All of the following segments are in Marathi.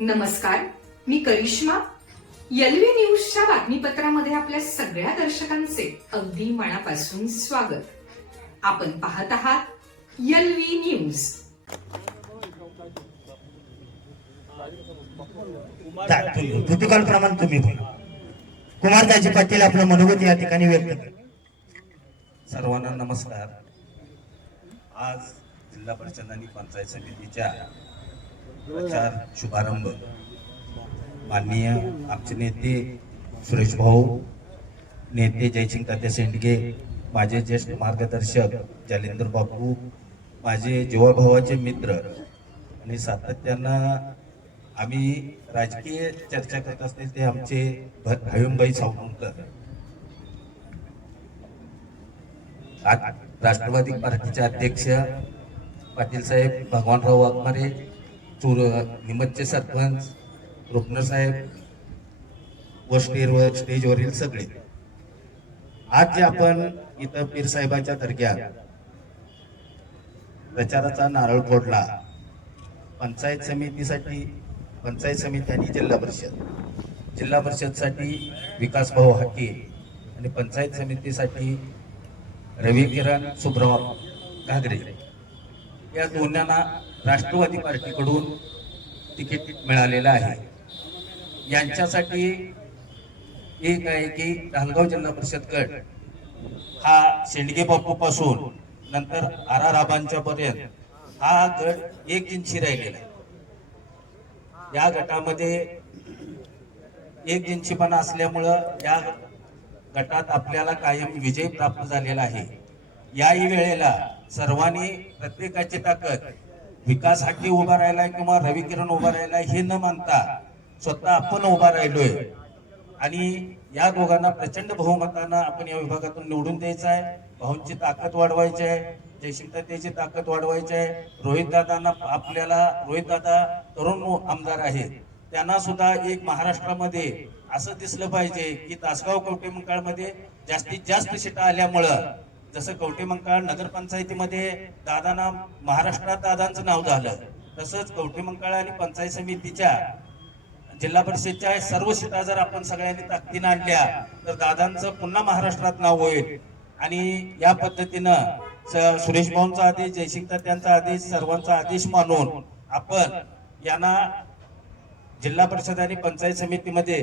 नमस्कार, मी करिश्मा. एलव्ही न्यूजच्या बातमीपत्रामध्ये आपल्या सगळ्या दर्शकांचे अगदी मनापासून स्वागत. आपण पाहत आहात एलव्ही न्यूज. प्रोटोकॉल प्रमाणे तुम्ही बोला. कुमारदाजी पाटील आपलं मनोगत या ठिकाणी व्यक्त करा. सर्वांना नमस्कार. आज जिल्हा परिषद आणि पंचायत समितीच्या प्रचार शुभारंभ माननीय आमचे नेते सुरेश भाऊ, नेते जयसिंग तात्या शेंडगे, माझे ज्येष्ठ मार्गदर्शक जालिंदर बापू, माझे जीवाभावाचे मित्र आणि सातत्यानं आम्ही राजकीय चर्चा करत असते ते आमचे भाविमबाई सावंतकर, राष्ट्रवादी पार्टीचे अध्यक्ष पाटील साहेब भगवानराव वाघमारे, निमतचे सरपंच रुपनर साहेब व स्टेजवरील सगळे. आज जे आपण इथं पीर साहेबांच्या दर्ग्यात प्रचाराचा नारळ फोडला, पंचायत समिती आणि जिल्हा परिषदसाठी विकासभाऊ हाके आणि पंचायत समितीसाठी रवी किरण सुब्रवा घागरे या दोन्यांना राष्ट्रवादी पार्टीकडून तिकीट मिळालेलं आहे. यांच्यासाठी एक आहे की धालगाव जिल्हा परिषद गट हा शेंडगे बापू पासून नंतर आर आबांच्या पर्यंत हा गट एक जिन्सी राहिलेला आहे. या गटामध्ये एक जिन्सीपणा असल्यामुळं या गटात आपल्याला कायम विजय प्राप्त झालेला आहे. याही वेळेला सर्वांनी प्रत्येकाची ताकद विकास हाके उभा राहिलाय किंवा रवी किरण उभा राहिलाय हे न मानता स्वतः आपण उभा राहिलोय आणि या दोघांना प्रचंड बहुमतानं आपण या विभागातून निवडून द्यायचं आहे. भाऊंची ताकद वाढवायची आहे, जयसिंग तात्याची ताकद वाढवायची आहे. रोहित दादा तरुण आमदार आहेत, त्यांना सुद्धा एक महाराष्ट्रामध्ये असं दिसलं पाहिजे की तासगाव कवठेमंकाळमध्ये जास्तीत जास्त सीटा आल्यामुळं जसं कवठेमंकाळ नगरपंचायतीमध्ये दादांना महाराष्ट्रात दादांचं नाव झालं, तसंच कवठेमंकाळ आणि पंचायत समितीच्या जिल्हा परिषदच्या सर्व सीटा जर आपण सगळ्यांनी ताकदीनं आणल्या तर दादांचं पुन्हा महाराष्ट्रात नाव होईल. आणि या पद्धतीनं सुरेश भाऊंचा आदेश, जयसिंग तात्यांचा आदेश, सर्वांचा आदेश मानून आपण यांना जिल्हा परिषद आणि पंचायत समितीमध्ये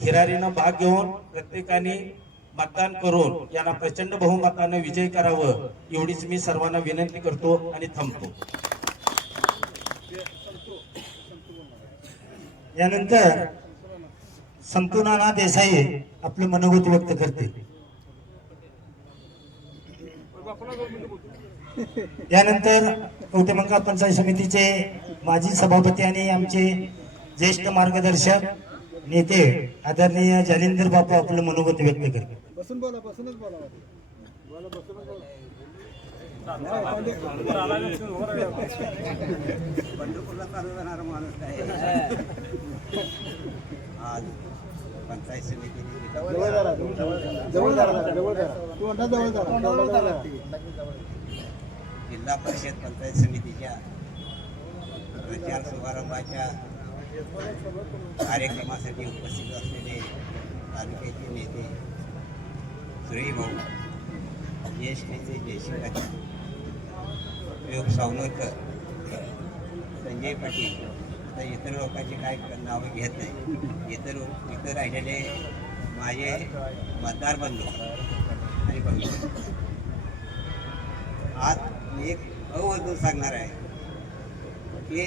हिरारीनं भाग घेऊन प्रत्येकाने मतदान करून यांना प्रचंड बहुमताने विजय करावं एवढीच मी सर्वांना विनंती करतो आणि थांबतो. यानंतर संपूर्ण देसाई आपलं मनोगत व्यक्त करते. यानंतर कवठेमंकाळ पंचायत समितीचे माजी सभापती आणि आमचे ज्येष्ठ मार्गदर्शक नेते आदरणीय जालिंदर बापू आपलं मनोगत व्यक्त करते. बसूनच बोला. पंढरपूरला चालू जाणारा माणूस आहे. आज पंचायत समितीने जिल्हा परिषद पंचायत समितीच्या प्रचार शुभारंभाच्या कार्यक्रमासाठी उपस्थित असलेले तालुक्याचे नेते सुरेश भाऊ, ज्येष्ठ नेते जयसिंग तात्या, योग सावनकर, संजय पाटील, आता इतर लोकांची काय नावं घेत नाही, इतर राहिलेले माझे मतदार बंधू आणि बंधू. आज मी एक अवधून सांगणार आहे की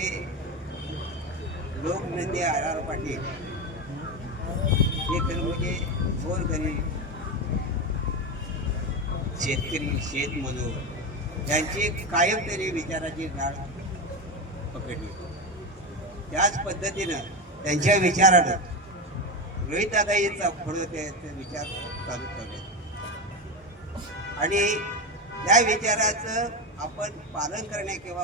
लोकनेते आर पाटील हे खरं म्हणजे गोरगरीब शेतकरी, शेतमजूर यांची कायम तरी विचाराची गाळ पकडली. त्याच पद्धतीनं त्यांच्या विचारानं रोहित दादाही पुढं ते विचार चालू ठेवले आणि त्या विचाराचं आपण पालन करणे किंवा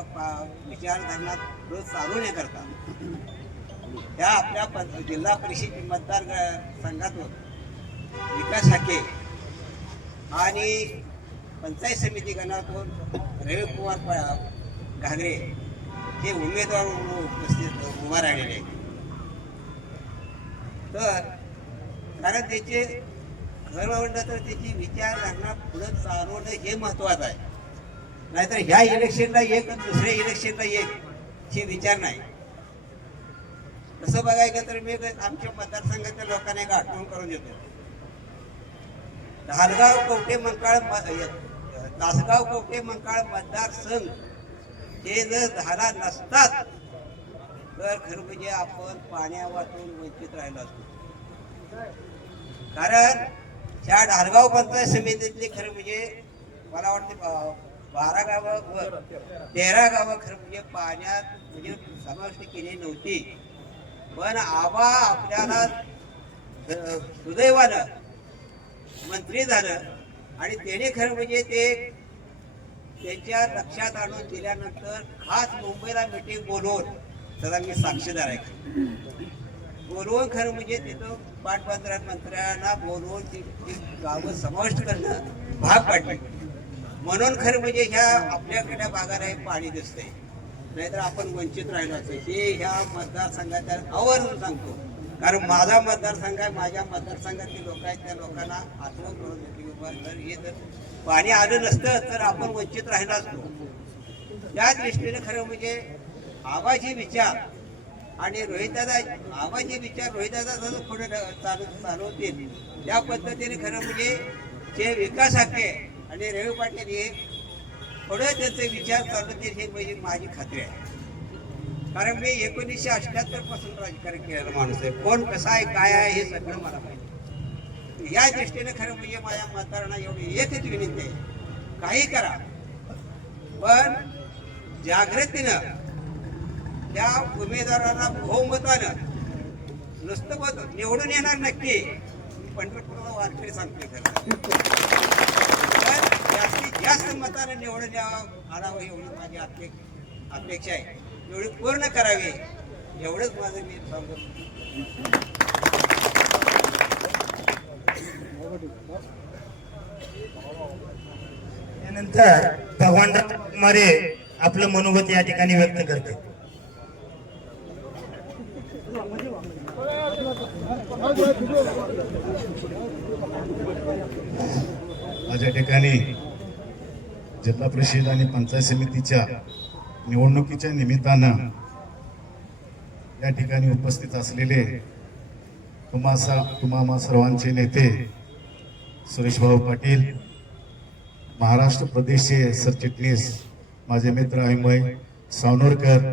विचारधारणा रोज चालू न करता त्या आपल्या जिल्हा परिषद मतदार संघातून विकास हाके आणि पंचायत समिती गणातून रविकुमार घागरे हे उमेदवार म्हणून उपस्थित उभा राहिलेले आहेत. तर कारण त्याचे खरं म्हणलं तर त्याची विचारधारणा पुढे चालवणं हे महत्वाचं आहे. नाहीतर ह्या इलेक्शनला एक आणि दुसऱ्या इलेक्शनला एक ही विचार नाही. तसं बघायचं तर मी आमच्या मतदारसंघाच्या लोकांना एक आठवण करून देतो. धारगाव कवठे मंकाळ तासगाव कवठे मंकाळ मतदारसंघ हे जर झाला नसतात तर खरं म्हणजे आपण पाण्यावाचून वंचित राहिलो असतो. कारण ह्या धारगाव पंचायत समितीतली खरं म्हणजे मला वाटतं 12 गावं व 13 गावं खरं म्हणजे पाण्यात म्हणजे समाविष्ट केली नव्हती. पण आबा आपल्याला सुदैवानं मंत्री झालं आणि त्याने खरं म्हणजे ते त्यांच्या लक्षात आणून दिल्यानंतर खास मुंबईला मीटिंग बोलवून त्याला मी साक्षीदार आहे बोलवून खरं म्हणजे तिथं मंत्र्यांना बोलवून ती गावं समाविष्ट करणं भाग पाडले. म्हणून खरं म्हणजे ह्या आपल्याकडल्या भागाला हे पाणी दिसतंय. नाहीतर आपण वंचित राहिलो असतो हे ह्या मतदारसंघाच्या आवर्जून सांगतो. कारण माझा मतदारसंघ आहे, माझ्या मतदारसंघातले लोक आहेत, त्या लोकांना आठवण करून देते की बाबा जर हे जर पाणी आलं नसतं तर आपण वंचित राहिलो असतो. त्या दृष्टीने खरं म्हणजे आबाजी विचार आणि रोहितदादा आबाजी विचार रोहितदादा जसं पुढे चालवतील त्या पद्धतीने खरं म्हणजे जे विकास हक्के आणि रवी पाटील हे पुढे त्यांचे विचार चालवतील हे म्हणजे माझी खात्री आहे. कारण मी 1978 पासून राजकारण केलेला माणूस आहे. कोण कसा आहे काय आहे हे सगळं मला माहिती. या दृष्टीने खरं म्हणजे माझ्या मतदारांना एवढी एकच विनंती आहे, काही करा पण जागृतीनं त्या उमेदवारांना बहुमतानं नुसतं मत निवडून येणार नक्की. पंढरपूरला वारकरी सांगते खरं पण जास्तीत जास्त मतानं निवडून आणावं एवढी माझी अपेक्षा आहे. एवढी पूर्ण करावी एवढंच माझं मी सांगतो. त्यानंतर भगवान मारे आपलं मनोगत या ठिकाणी व्यक्त करते. आज या ठिकाणी जिल्हा परिषद आणि पंचायत समितीच्या निवडणुकीच्या निमित्तानं या ठिकाणी उपस्थित असलेले तुम्हा सर्वांचे नेते सुरेशभाऊ पाटील, महाराष्ट्र प्रदेशचे सरचिटणीस माझे मित्र अहिमय सावनोरकर,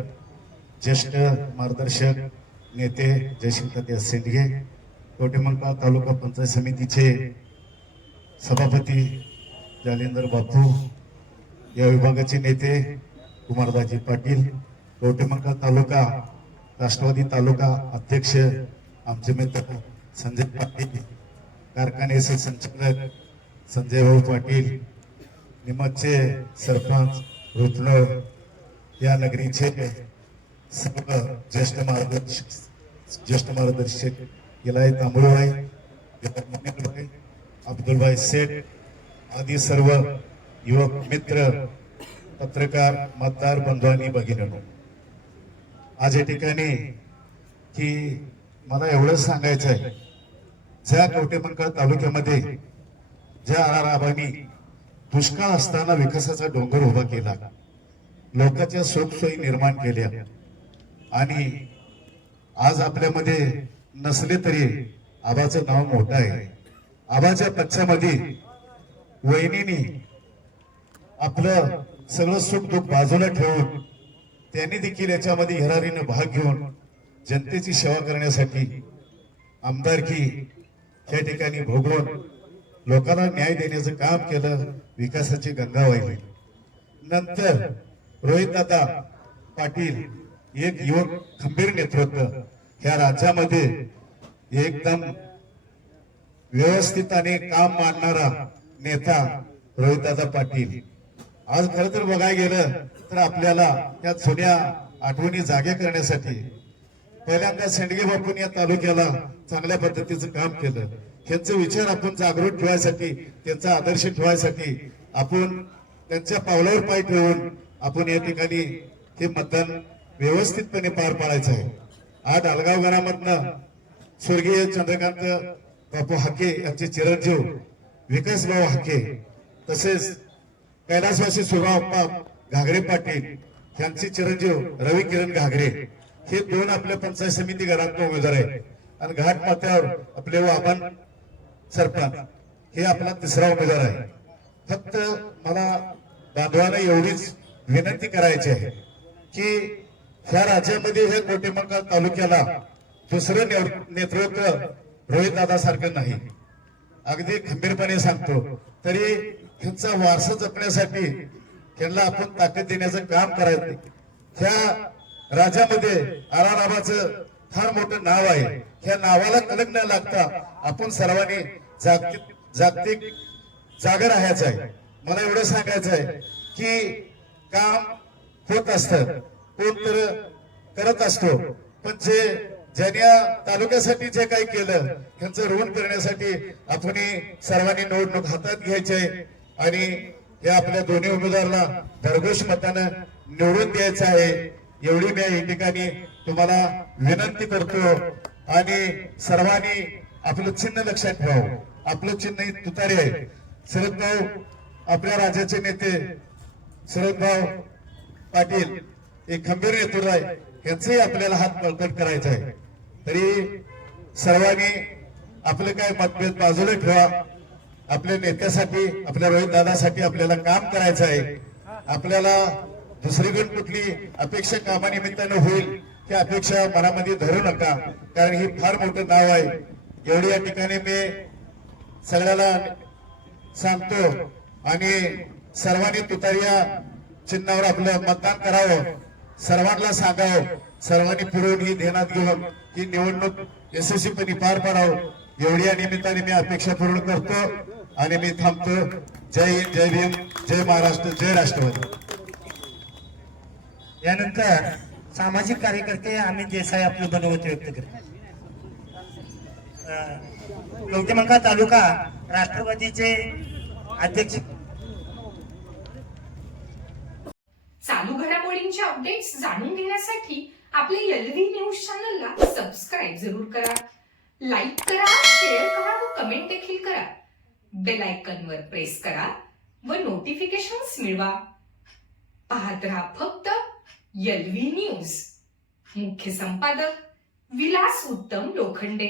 ज्येष्ठ मार्गदर्शक नेते जयशंकर सेंडगे, कवठेमंकाळ तालुका पंचायत समितीचे सभापती जालिंदर बापू, या विभागाचे नेते कुमारदाजी पाटील, कवठेमंकाळ तालुका राष्ट्रवादी तालुका अध्यक्ष आमचे मित्र संजय पाटील, कारखान्याचे संचालक संजय भाऊ पाटील, निमतचे सरपंच रुतनळ, या नगरीचे सर्व ज्येष्ठ मार्गदर्शक गेलाय तांबळूभाई, अब्दुलभाई सेठ आदी सर्व युवक मित्र, पत्रकार, मतदार बंधू आणि भगिनींनो, आज या ठिकाणी की मला एवढंच सांगायचं आहे, ज्या कवठेमंकाळ तालुक्यामध्ये ज्या आबांनी दुष्काळ असताना विकासाचा डोंगर उभा केला, लोकांच्या सुखसोयी निर्माण केल्या आणि आज आपल्यामध्ये नसले तरी आबाचं नाव मोठं आहे. आबाच्या पक्षामध्ये वहिनीने आपलं सगळं सुख दुःख बाजूला ठेवून त्यांनी देखील याच्यामध्ये हिरारीनं भाग घेऊन जनतेची सेवा करण्यासाठी आमदारकी त्या ठिकाणी भोगवून लोकांना न्याय देण्याचं काम केलं, विकासाची गंगा वाहिली. नंतर रोहितदादा पाटील एक युवक खंबीर नेतृत्व, ह्या राज्यामध्ये एकदम व्यवस्थित आणि काम मांडणारा नेता रोहितदादा पाटील. आज खरं तर बघायला गेलं तर आपल्याला त्या जुन्या आठवणी जागे करण्यासाठी पहिल्यांदा सेंडगे बापून या तालुक्याला चांगल्या पद्धतीचं काम केलं. त्यांचे विचार आपण जागृत ठेवायसाठी, त्यांचा आदर्श ठेवायसाठी आपण त्यांच्या पावलावर पाय ठेवून आपण या ठिकाणी हे मतदान व्यवस्थितपणे पार पाडायचं आहे. आज आलगाव गणामधनं स्वर्गीय चंद्रकांत बापू हाके यांचे चिरंजीव विकासभाऊ हाके तसेच कैलासवासी सुभाप्पा घागरे पाटील यांचे चिरंजीव रवी किरण घागरे हे दोन आपल्या पंचायत समिती गणात उमेदवार आहेत आणि घाट माथ्यावर आपले वामन सरपंच हे आपला तिसरा उमेदवार आहे. फक्त मला बांधवांना एवढीच विनंती करायची आहे की ह्या राज्यामध्ये हे कोटेमंगळ तालुक्याला दुसरं नेतृत्व रोहित दादा सारखं नाही. अगदी खंबीरपणे सांगतो तरी ह्यांचा वारसा जपण्यासाठी त्यांना आपण ताकद देण्याचं काम करायचं. ह्या राज्यामध्ये आराराबाचं फार मोठं नाव आहे. ह्या नावाला कलंक न लागता आपण सर्वांनी जागतिक जागा राहायचं आहे. मला एवढं सांगायचं आहे की काम होत असतं कोण तर करत असतो पण ज्यांनी तालुक्यासाठी जे काही केलं त्यांचं ऋण करण्यासाठी आपण सर्वांनी निवडणूक हातात घ्यायचे आणि हे आपल्या दोन्ही उमेदवाराला भरघोष मतानं निवडून द्यायचं आहे. एवढी मी या ठिकाणी तुम्हाला विनंती करतो आणि सर्वांनी आपलं चिन्ह लक्षात ठेवावं. आपलं चिन्ह ही तुतारी आहे. शरद भाऊ आपल्या राज्याचे नेते शरद भाऊ पाटील एक खंबीर नेतृत्व आहे. यांचंही आपल्याला हात बळकट करायचा आहे. तरी सर्वांनी आपलं काय मतभेद बाजूला ठेवा. आपल्या नेत्यासाठी आपल्या रोहित दादासाठी आपल्याला काम करायचं आहे. आपल्याला दुसरीकडे कुठली अपेक्षा कामानिमित्तानं होईल ही अपेक्षा मनामध्ये धरू नका कारण ही फार मोठं नाव आहे. एवढी या ठिकाणी मी सगळ्याला सांगतो आणि सर्वांनी तुतारिया चिन्हावर आपलं मतदान करावं. सर्वांना सांगावं. सर्वांनी फिरून ही ध्यानात घेऊन ही निवडणूक यशस्वीपणे पार पाडावं एवढी या निमित्ताने मी अपेक्षा पूर्ण करतो आणि मी थांबतो. जय हिंद, जय भीम, जय महाराष्ट्र, जय राष्ट्रवादी. यानंतर सामाजिक कार्यकर्ते अमित देसाई आपलं मनोमत व्यक्त करतात. कवठेमंकाळ तालुका राष्ट्रवादीचे अध्यक्ष चालू घडामोडींचे अपडेट्स जाणून घेण्यासाठी आपल्या एलव्ही न्यूज चॅनलला सबस्क्राईब जरूर करा, लाईक करा, शेअर करा व कमेंट देखील करा. बेल आयकॉनवर प्रेस करा व नोटिफिकेशन्स मिळवा. पाहत रहा फक्त एलव्ही न्यूज. मुख्य संपादक विलास उत्तम लोखंडे.